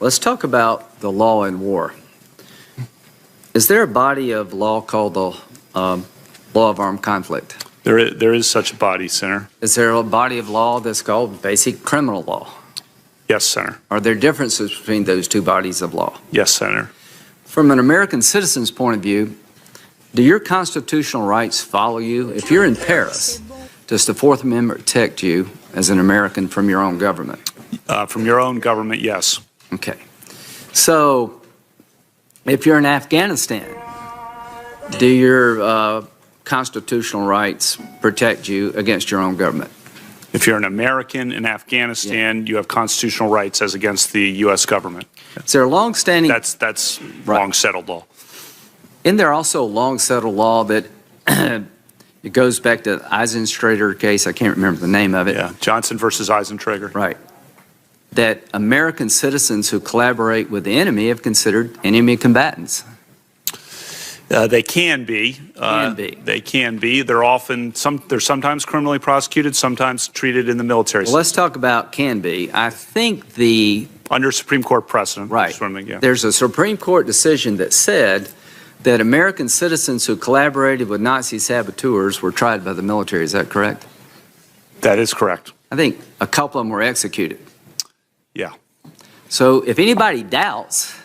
Let's talk about the law in war. Is there a body of law called the law of armed conflict? There is such a body, Senator. Is there a body of law that's called basic criminal law? Yes, Senator. Are there differences between those two bodies of law? Yes, Senator. From an American citizen's point of view, do your constitutional rights follow you? If you're in Paris, does the Fourth Amendment protect you as an American from your own government? From your own government, yes. Okay. So, if you're in Afghanistan, do your constitutional rights protect you against your own government? If you're an American in Afghanistan, you have constitutional rights as against the U.S. government. Is there a long-standing... That's long-settled law. Isn't there also a long-settled law that it goes back to the Eisenstrater case? I can't remember the name of it. Yeah, Johnson versus Eisentrager. Right. That American citizens who collaborate with the enemy have considered enemy combatants. They can be. They can be. They're sometimes criminally prosecuted, sometimes treated in the military. Well, let's talk about can be. I think under Supreme Court precedent. Right. Yeah. There's a Supreme Court decision that said that American citizens who collaborated with Nazi saboteurs were tried by the military. Is that correct? That is correct. I think a couple of them were executed. Yeah. So if anybody doubts,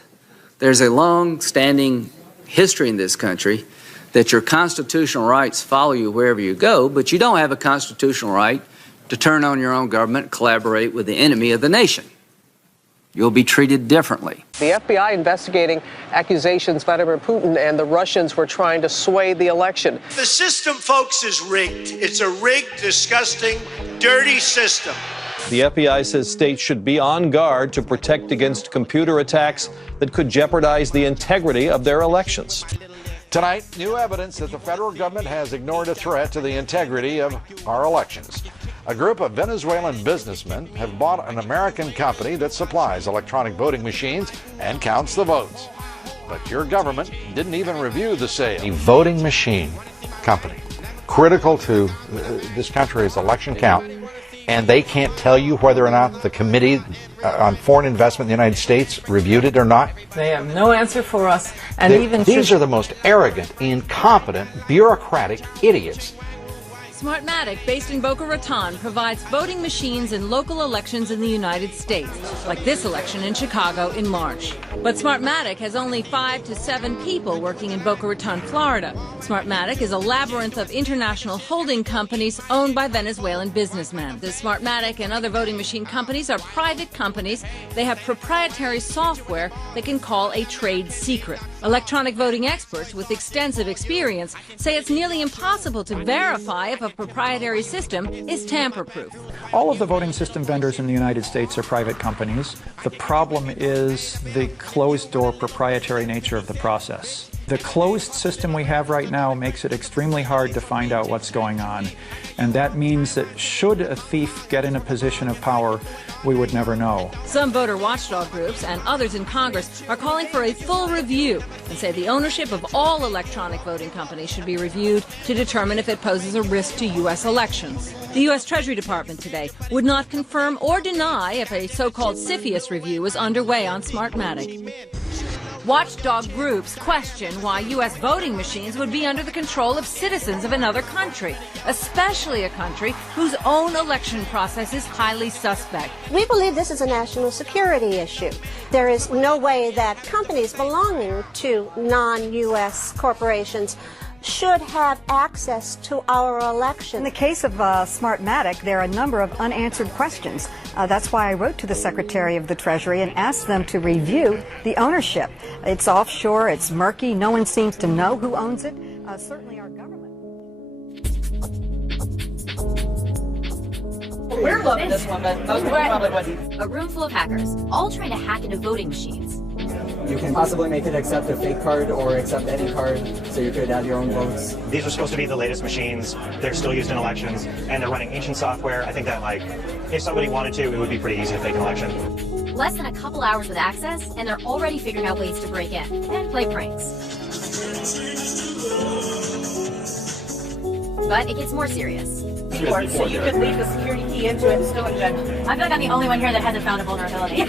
there's a long-standing history in this country that your constitutional rights follow you wherever you go, but you don't have a constitutional right to turn on your own government, collaborate with the enemy of the nation. You'll be treated differently. The FBI investigating accusations Vladimir Putin and the Russians were trying to sway the election. The system, folks, is rigged. It's a rigged, disgusting, dirty system. The FBI says states should be on guard to protect against computer attacks that could jeopardize the integrity of their elections. Tonight, new evidence that the federal government has ignored a threat to the integrity of our elections. A group of Venezuelan businessmen have bought an American company that supplies electronic voting machines and counts the votes. But your government didn't even review the sale. A voting machine company, critical to this country's election count, and they can't tell you whether or not the Committee on Foreign Investment in the United States reviewed it or not? They have no answer for us. And these are the most arrogant, incompetent, bureaucratic idiots. Smartmatic, based in Boca Raton, provides voting machines in local elections in the United States, like this election in Chicago in March. But Smartmatic has only 5 to 7 people working in Boca Raton, Florida. Smartmatic is a labyrinth of international holding companies owned by Venezuelan businessmen. The Smartmatic and other voting machine companies are private companies. They have proprietary software they can call a trade secret. Electronic voting experts with extensive experience say it's nearly impossible to verify if a proprietary system is tamper-proof. All of the voting system vendors in the United States are private companies. The problem is the closed-door proprietary nature of the process. The closed system we have right now makes it extremely hard to find out what's going on. And that means that should a thief get in a position of power, we would never know. Some voter watchdog groups and others in Congress are calling for a full review and say the ownership of all electronic voting companies should be reviewed to determine if it poses a risk to U.S. elections. The U.S. Treasury Department today would not confirm or deny if a so-called CFIUS review is underway on Smartmatic. Watchdog groups question why U.S. voting machines would be under the control of citizens of another country, especially a country whose own election process is highly suspect. We believe this is a national security issue. There is no way that companies belonging to non-U.S. corporations should have access to our election. In the case of Smartmatic, there are a number of unanswered questions. That's why I wrote to the Secretary of the Treasury and asked them to review the ownership. It's offshore, it's murky, no one seems to know who owns it. Certainly our government. We're loving this one, but most people probably wouldn't. A room full of hackers, all trying to hack into voting machines. You can possibly make it accept a fake card or accept any card, so you could have your own votes. These are supposed to be the latest machines. They're still used in elections, and they're running ancient software. I think that, if somebody wanted to, it would be pretty easy to fake an election. Less than a couple hours with access, and they're already figuring out ways to break in and play pranks. But it gets more serious. So you could leave the security key into it and still inject it. I feel like I'm the only one here that hasn't found a vulnerability.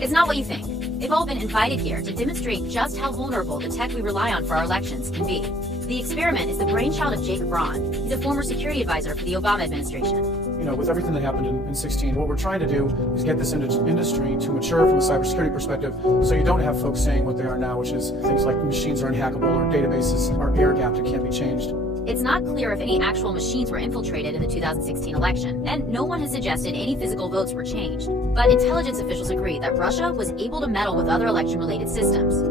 It's not what you think. They've all been invited here to demonstrate just how vulnerable the tech we rely on for our elections can be. The experiment is the brainchild of Jake Braun. He's a former security advisor for the Obama administration. You know, with everything that happened in 16, what we're trying to do is get this industry to mature from a cybersecurity perspective, so you don't have folks saying what they are now, which is things like machines are unhackable or databases are air-gapped and can't be changed. It's not clear if any actual machines were infiltrated in the 2016 election, and no one has suggested any physical votes were changed. But intelligence officials agree that Russia was able to meddle with other election-related systems.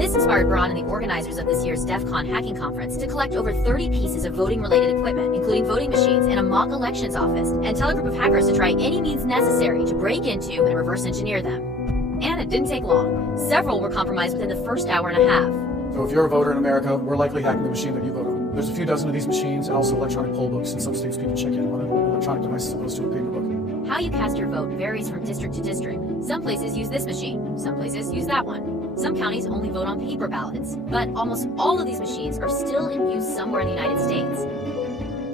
This inspired Braun and the organizers of this year's DEF CON hacking conference to collect over 30 pieces of voting-related equipment, including voting machines and a mock elections office, and tell a group of hackers to try any means necessary to break into and reverse engineer them. And it didn't take long. Several were compromised within the first hour and a half. So if you're a voter in America, we're likely hacking the machine that you vote on. There's a few dozen of these machines and also electronic poll books. In some states, people check in on an electronic device as opposed to a paper book. How you cast your vote varies from district to district. Some places use this machine, some places use that one. Some counties only vote on paper ballots, but almost all of these machines are still in use somewhere in the United States.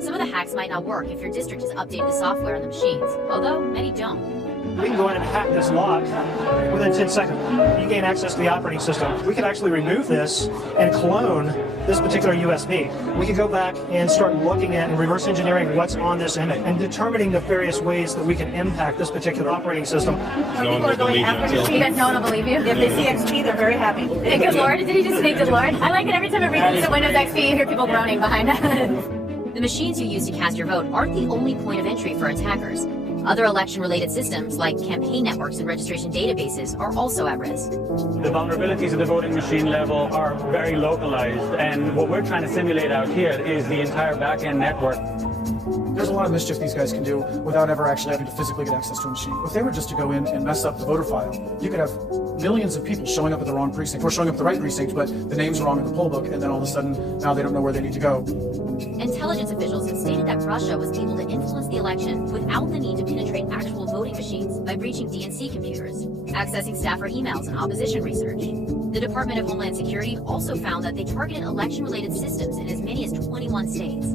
Some of the hacks might not work if your district has updated the software on the machines, although many don't. We can go ahead and hack this lock within 10 seconds. You gain access to the operating system. We can actually remove this and clone this particular USB. We can go back and start looking at and reverse engineering what's on this and determining the various ways that we can impact this particular operating system. People are going after you because no one will believe you. If they see XP, they're very happy. Thank good Lord. Did he just say good Lord? I like it every time I read the Windows XP, you hear people groaning behind us. The machines you use to cast your vote aren't the only point of entry for attackers. Other election-related systems, like campaign networks and registration databases, are also at risk. The vulnerabilities at the voting machine level are very localized, and what we're trying to simulate out here is the entire back-end network. There's a lot of mischief these guys can do without ever actually having to physically get access to a machine. If they were just to go in and mess up the voter file, you could have millions of people showing up at the wrong precinct, or showing up at the right precinct, but the name's wrong in the poll book, and then all of a sudden, now they don't know where they need to go. Intelligence officials have stated that Russia was able to influence the election without the need to penetrate actual voting machines by breaching DNC computers, accessing staffer emails and opposition research. The Department of Homeland Security also found that they targeted election-related systems in as many as 21 states.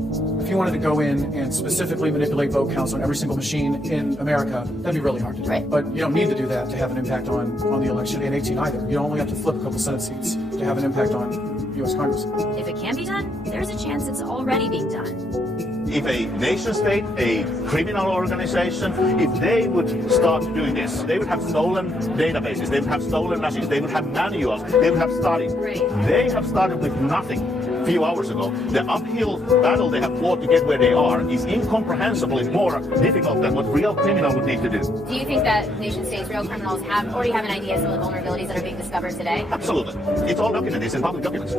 If you wanted to go in and specifically manipulate vote counts on every single machine in America, that'd be really hard to do. Right. But you don't need to do that to have an impact on the election in 18 either. You only have to flip a couple Senate seats to have an impact on U.S. Congress. If it can be done, there's a chance it's already being done. If a nation state, a criminal organization, if they would start doing this, they would have stolen databases, they would have stolen machines, they would have manuals, they would have studies. Right. They have started with nothing a few hours ago. The uphill battle they have fought to get where they are is incomprehensibly more difficult than what real criminal would need to do. Do you think that nation states, real criminals, already have an idea of some of the vulnerabilities that are being discovered today? Absolutely. It's all documented. It's in public documents.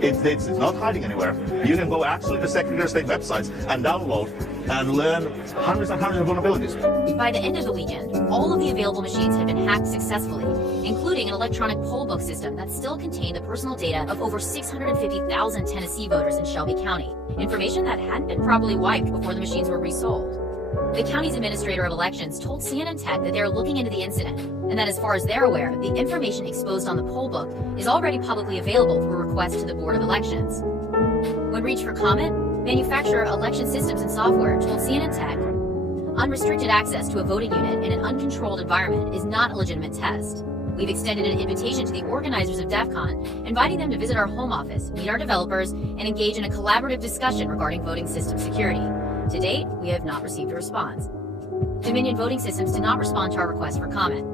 It's not hiding anywhere. You can go actually to Secretary of State websites and download and learn hundreds and hundreds of vulnerabilities. By the end of the weekend, all of the available machines had been hacked successfully, including an electronic poll book system that still contained the personal data of over 650,000 Tennessee voters in Shelby County, information that hadn't been properly wiped before the machines were resold. The county's administrator of elections told CNN Tech that they are looking into the incident, and that as far as they're aware, the information exposed on the poll book is already publicly available for request to the Board of Elections. When reached for comment, manufacturer Election Systems and Software told CNN Tech, unrestricted access to a voting unit in an uncontrolled environment is not a legitimate test. We've extended an invitation to the organizers of DEF CON, inviting them to visit our home office, meet our developers, and engage in a collaborative discussion regarding voting system security. To date, we have not received a response. Dominion Voting Systems did not respond to our request for comment.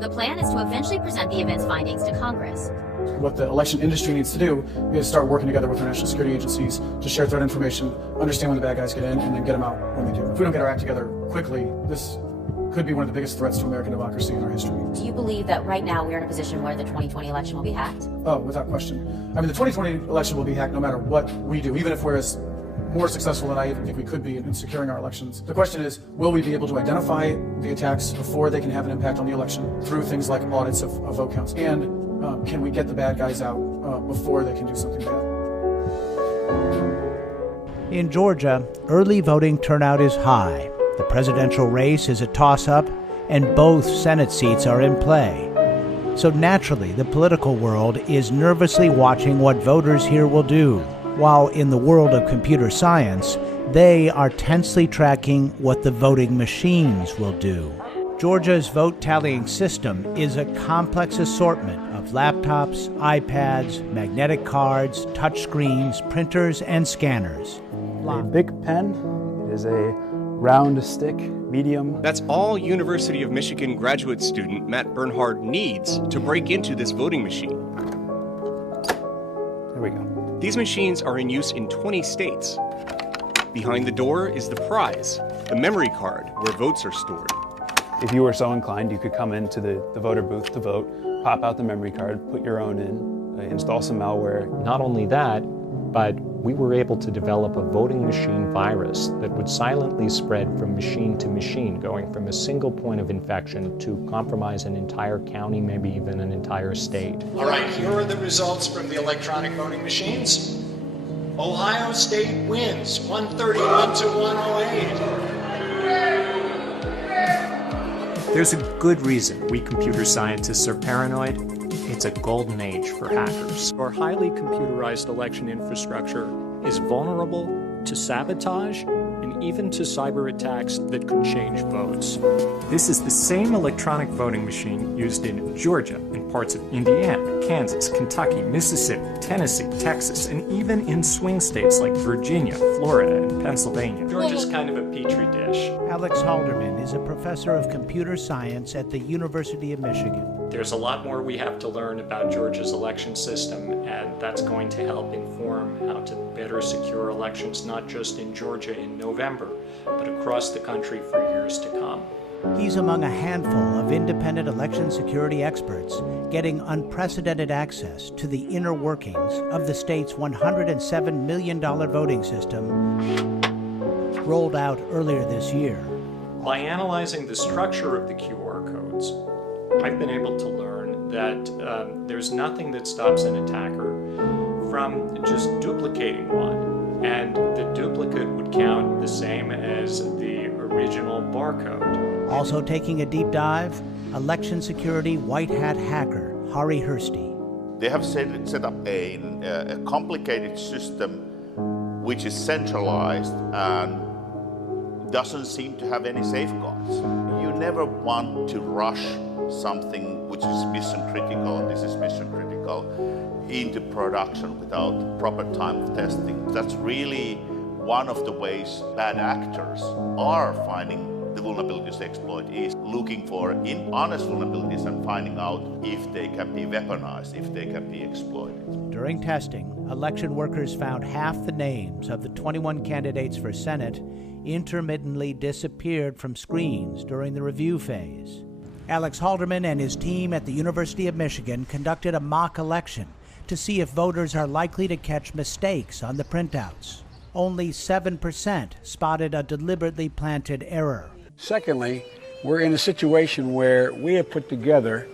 The plan is to eventually present the event's findings to Congress. What the election industry needs to do is start working together with our national security agencies to share threat information, understand when the bad guys get in, and then get them out when they do. If we don't get our act together quickly, this could be one of the biggest threats to American democracy in our history. Do you believe that right now we're in a position where the 2020 election will be hacked? Oh, without question. I mean, the 2020 election will be hacked no matter what we do, even if we're as more successful than I even think we could be in securing our elections. The question is, will we be able to identify the attacks before they can have an impact on the election through things like audits of vote counts? And can we get the bad guys out before they can do something bad? In Georgia, early voting turnout is high. The presidential race is a toss-up, and both Senate seats are in play. So naturally, the political world is nervously watching what voters here will do, while in the world of computer science, they are tensely tracking what the voting machines will do. Georgia's vote tallying system is a complex assortment of laptops, iPads, magnetic cards, touchscreens, printers, and scanners. A big pen is a round stick, medium. That's all University of Michigan graduate student Matt Bernhard needs to break into this voting machine. There we go. These machines are in use in 20 states. Behind the door is the prize, the memory card where votes are stored. If you were so inclined, you could come into the voter booth to vote, pop out the memory card, put your own in, install some malware. Not only that, but we were able to develop a voting machine virus that would silently spread from machine to machine, going from a single point of infection to compromise an entire county, maybe even an entire state. All right, here are the results from the electronic voting machines. Ohio State wins 131 to 108. There's a good reason we computer scientists are paranoid. It's a golden age for hackers. Our highly computerized election infrastructure is vulnerable to sabotage and even to cyber attacks that could change votes. This is the same electronic voting machine used in Georgia, in parts of Indiana, Kansas, Kentucky, Mississippi, Tennessee, Texas, and even in swing states like Virginia, Florida, and Pennsylvania. Georgia's kind of a petri dish. Alex Halderman is a professor of computer science at the University of Michigan. There's a lot more we have to learn about Georgia's election system, and that's going to help inform how to better secure elections, not just in Georgia in November, but across the country for years to come. He's among a handful of independent election security experts getting unprecedented access to the inner workings of the state's $107 million voting system rolled out earlier this year. By analyzing the structure of the QR codes, I've been able to learn that there's nothing that stops an attacker from just duplicating one, and the duplicate would count the same as the original barcode. Also taking a deep dive, election security white hat hacker Hari Hursty. They have set up a complicated system which is centralized and doesn't seem to have any safeguards. You never want to rush something which is mission critical, and this is mission critical, into production without proper time of testing. That's really one of the ways bad actors are finding the vulnerabilities they exploit, is looking for honest vulnerabilities and finding out if they can be weaponized, if they can be exploited. During testing, election workers found half the names of the 21 candidates for Senate intermittently disappeared from screens during the review phase. Alex Halderman and his team at the University of Michigan conducted a mock election to see if voters are likely to catch mistakes on the printouts. Only 7% spotted a deliberately planted error. Secondly, we're in a situation where we have put together,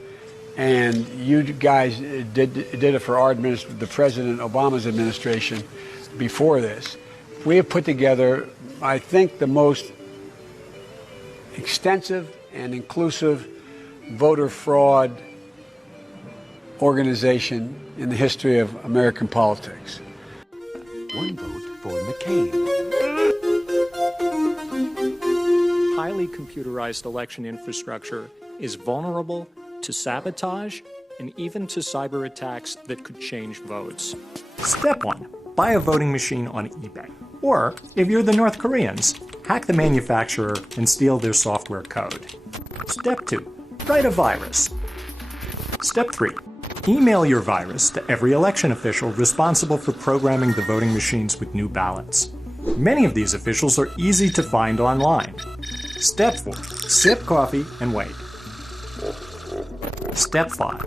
and you guys did it for our administration, the President Obama's administration before this. We have put together, I think, the most extensive and inclusive voter fraud organization in the history of American politics. One vote for McCain. Highly computerized election infrastructure is vulnerable to sabotage and even to cyber attacks that could change votes. Step 1. Buy a voting machine on eBay. Or, if you're the North Koreans, hack the manufacturer and steal their software code. Step 2. Write a virus. Step 3. Email your virus to every election official responsible for programming the voting machines with new ballots. Many of these officials are easy to find online. Step 4. Sip coffee and wait. Step 5.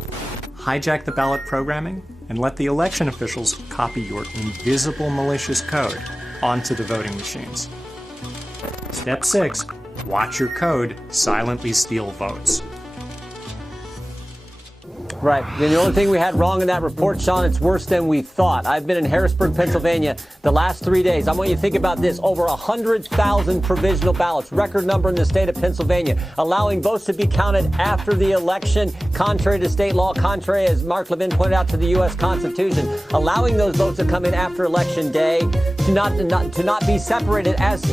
Hijack the ballot programming and let the election officials copy your invisible malicious code onto the voting machines. Step 6. Watch your code silently steal votes. Right. And the only thing we had wrong in that report, Sean, it's worse than we thought. I've been in Harrisburg, Pennsylvania the last 3 days. I want you to think about this. Over 100,000 provisional ballots, record number in the state of Pennsylvania, allowing votes to be counted after the election, contrary to state law, contrary, as Mark Levin pointed out, to the U.S. Constitution, allowing those votes to come in after Election Day, to not be separated as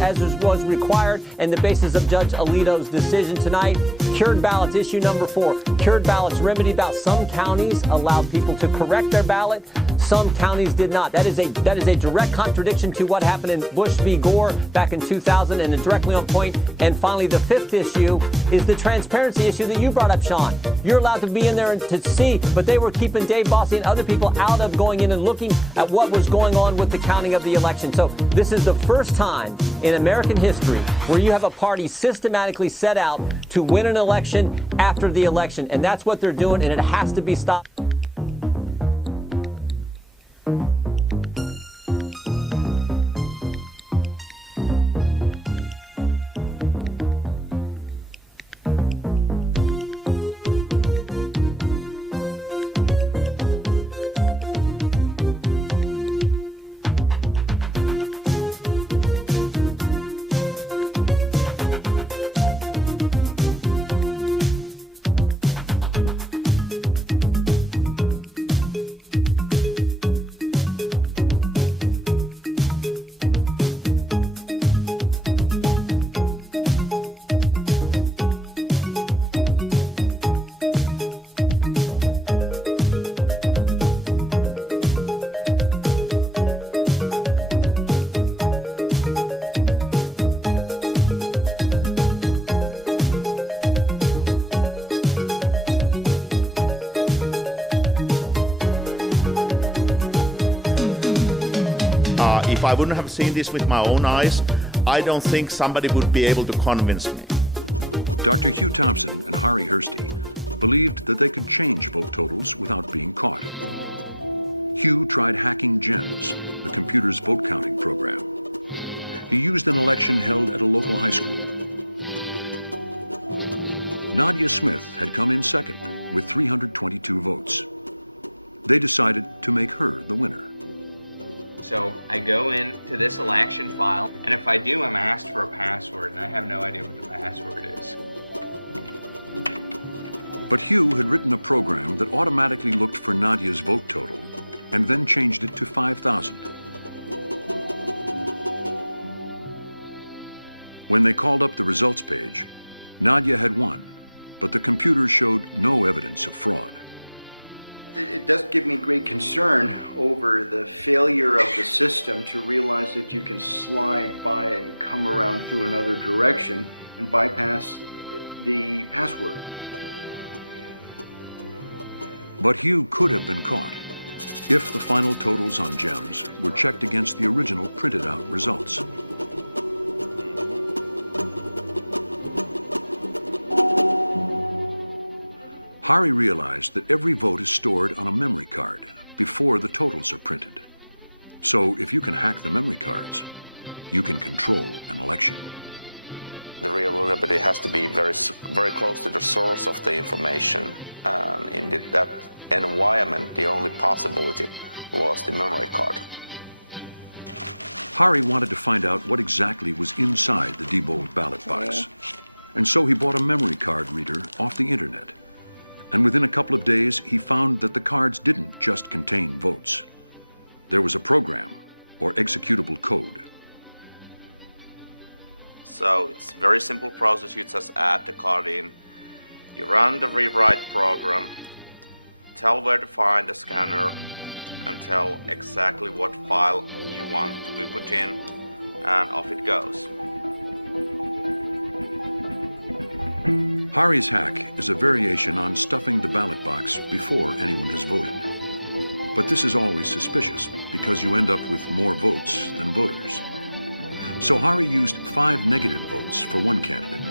was required, and the basis of Judge Alito's decision tonight. Cured ballots, issue number 4. Cured ballots, remedy ballots. Some counties allowed people to correct their ballot. Some counties did not. That is a direct contradiction to what happened in Bush v. Gore back in 2000, and directly on point. And finally, the 5th issue is the transparency issue that you brought up, Sean. You're allowed to be in there and to see, but they were keeping Dave Bossie and other people out of going in and looking at what was going on with the counting of the election. So this is the first time in American history where you have a party systematically set out to win an election after the election. And that's what they're doing, and it has to be stopped. If I wouldn't have seen this with my own eyes, I don't think somebody would be able to convince me. Dr. Hugh Thompson and Harry Hursty believed that they could change vote totals without being caught. Hugh tried hacking GEMS, the computer's vote counting program. He used an election held at a local high school. Nadia Smith had come in second with 322 votes. They decided to make her the winner. So I go into this election file, and if I do, I'm asked for a password, and I have no idea what the password is. But Hugh had written a program that automatically looked for Nadia's vote total and then changed it to 5,000. When they called up the results page, Nadia had won, but the computer showed no evidence of fraud. It does give me great concern over the failure of the system to realize that you can slide by and come around through another direction and bypass the password. But Hugh could have been caught if the final totals on GEMS were checked against the original printed out results. Hari realized that every vote is stored on a memory card before the totals are printed. So if you can hack the memory cards, you can control an election. The real vulnerability has to be very close to the source of the information. And in that environment, the only possibility was the memory card. Hari wanted to find out what exactly was inside the Diebold ballot box. And so he bought a memory card reader off the internet. And within a couple of days, he found that the cards didn't just contain votes. There was a program, or executable code. So it's a very simple process. You just add the card in, you run the rewrite program, tell where to find the scanner, and tell exactly what file you want to be put in, and off it goes. Hari's hack is a variation on stuffing the ballot box before anyone has voted. But this is always suspicious because you end up with more votes than voters. So Hari used 5 negative votes for one candidate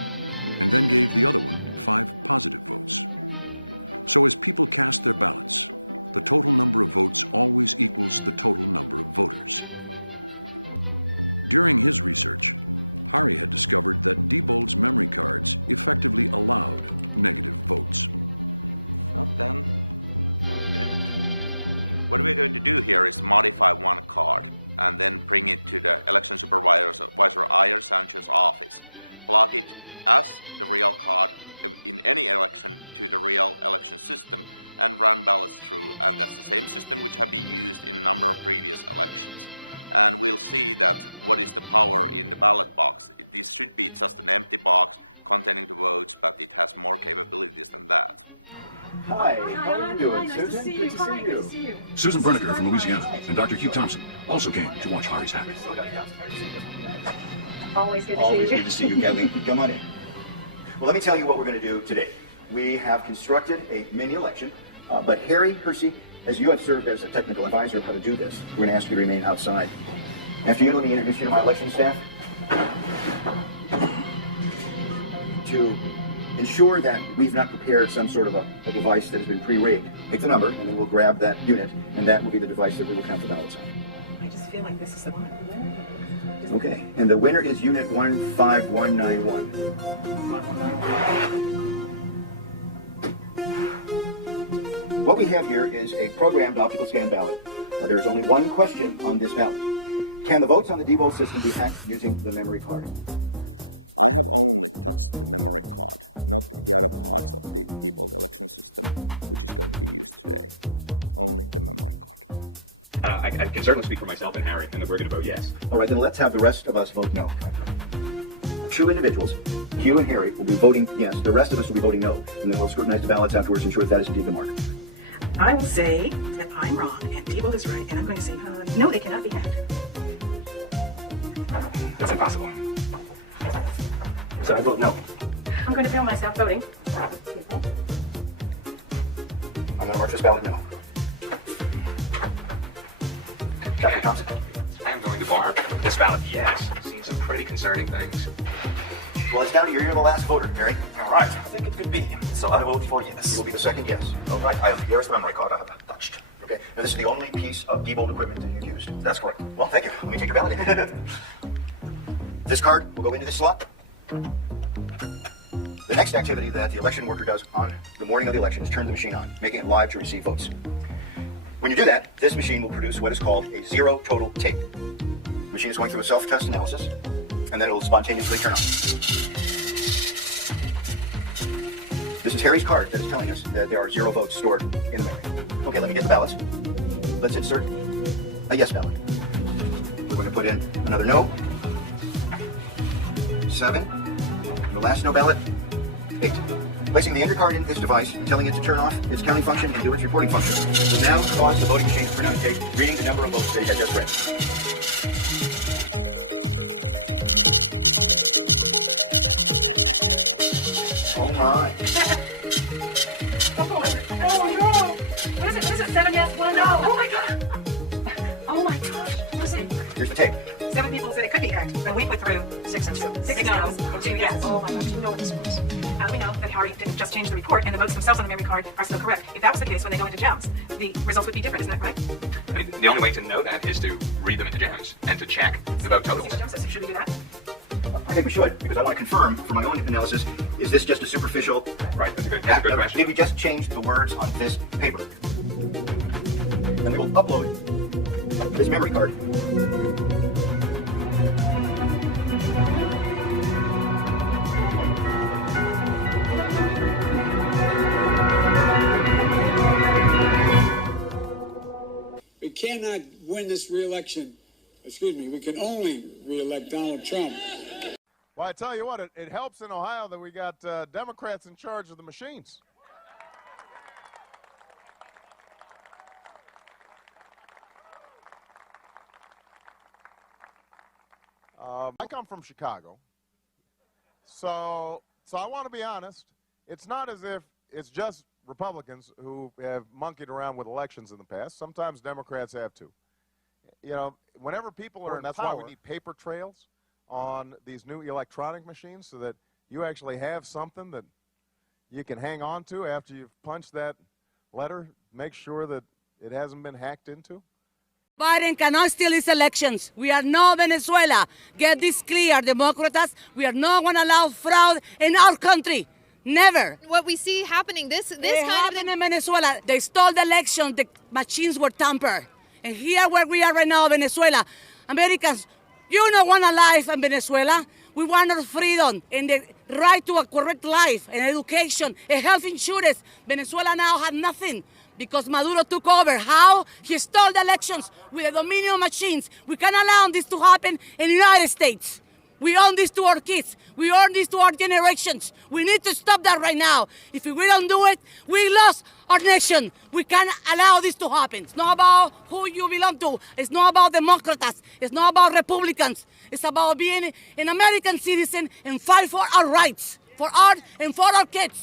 and then gave the other one 5 positive votes. So as people cast their ballots, the total number of votes always equals the total number of voters. During his research, Hari had discovered that Diebold's memory cards effectively allowed negative votes. Well then, no dead. What we're going to do here is modify one card and then bring it to the election supervisor Iron Sanchez's office. Plug it as the real card in any election to the real election system and run ballots through, and that's the same system which have been used in a number of previous elections. And we'll see that what is the power in the ballot box. This should be just an empty box containing the votes, but it has more capabilities than that. Hi, how are you doing, Susan? Good to see you. Susan Berniger from Louisiana and Dr. Hugh Thompson also came to watch Hari's hack. Always good to see you. Always good to see you, Kathleen. Come on in. Well, let me tell you what we're going to do today. We have constructed a mini election, but Harry Hersey, as you have served as a technical advisor of how to do this, we're going to ask you to remain outside. After you, let me introduce you to my election staff. To ensure that we've not prepared some sort of a device that has been pre-rigged, pick the number, and then we'll grab that unit, and that will be the device that we will count the ballots on. I just feel like this is the one. Okay, and the winner is unit 15191. What we have here is a programmed optical scan ballot. There is only one question on this ballot. Can the votes on the Diebold system be hacked using the memory card? I have only touched the memory card, not the other parts of the Diebold election system, which is going to be used today. Only the memory card. I can certainly speak for myself and Harry, and that we're going to vote yes. All right, then let's have the rest of us vote no. 2 individuals, Hugh and Harry, will be voting yes. The rest of us will be voting no. And then we'll scrutinize the ballots afterwards to ensure that is indeed the mark. I will say that I'm wrong and Diebold is right, and I'm going to say no, they cannot be hacked. It's impossible. So I vote no. I'm going to feel myself voting. I'm going to mark this ballot no. Dr. Thompson? I am going to mark this ballot yes. I've seen some pretty concerning things. Well, it's down to you. You're the last voter, Harry. All right, I think it could be. So I vote for yes. You will be the second yes. All right, here's the memory card I have touched. Okay, now this is the only piece of Diebold equipment that you've used. That's correct. Well, thank you. Let me take your ballot. This card will go into this slot. The next activity that the election worker does on the morning of the election is turn the machine on, making it live to receive votes. When you do that, this machine will produce what is called a zero total tape. The machine is going through a self-test analysis, and then it will spontaneously turn on. This is Harry's card that is telling us that there are 0 votes stored in the memory. Okay, let me get the ballots. Let's insert a yes ballot. We're going to put in another no. 7. And the last no ballot, 8. Placing the enter card in this device and telling it to turn off its counting function and do its reporting function will now cause the voting machine to print out a tape reading the number of votes that it had just read. Oh my. Oh no! What is it? 7 yes, 1 no. Oh my god! Oh my gosh. Listen. Here's the tape. 7 people said it could be hacked, and we put through 6 and 2. 6 no's and 2 yes. Oh my gosh, do you know what this was? How do we know that Harry didn't just change the report and the votes themselves on the memory card are still correct? If that was the case, when they go into jams, the results would be different, isn't that right? I mean, the only way to know that is to read them into jams and to check the vote totals. Should we do that? I think we should, because I want to confirm for my own analysis, is this just a superficial... Right, that's a good question. Did we just change the words on this paper? And we will upload this memory card. We cannot win this re-election. Excuse me, we can only re-elect Donald Trump. Well, I tell you what, it helps in Ohio that we got Democrats in charge of the machines. I come from Chicago, so I want to be honest. It's not as if it's just Republicans who have monkeyed around with elections in the past. Sometimes Democrats have too. You know, whenever people are in power, that's why we need paper trails on these new electronic machines so that you actually have something that you can hang on to after you've punched that letter. Make sure that it hasn't been hacked into. Biden cannot steal his elections. We are not Venezuela. Get this clear, Democrats. We are not going to allow fraud in our country. Never. What we see happening, this kind happened in Venezuela. They stole the election. The machines were tampered. And here where we are right now, Venezuela, Americans, you don't want a life in Venezuela. We want our freedom and the right to a correct life and education and health insurance. Venezuela now has nothing because Maduro took over. How? He stole the elections with the Dominion machines. We can't allow this to happen in the United States. We own this to our kids. We own this to our generations. We need to stop that right now. If we don't do it, we lost our nation. We can't allow this to happen. It's not about who you belong to. It's not about Democrats. It's not about Republicans. It's about being an American citizen and fight for our rights, for our and for our kids.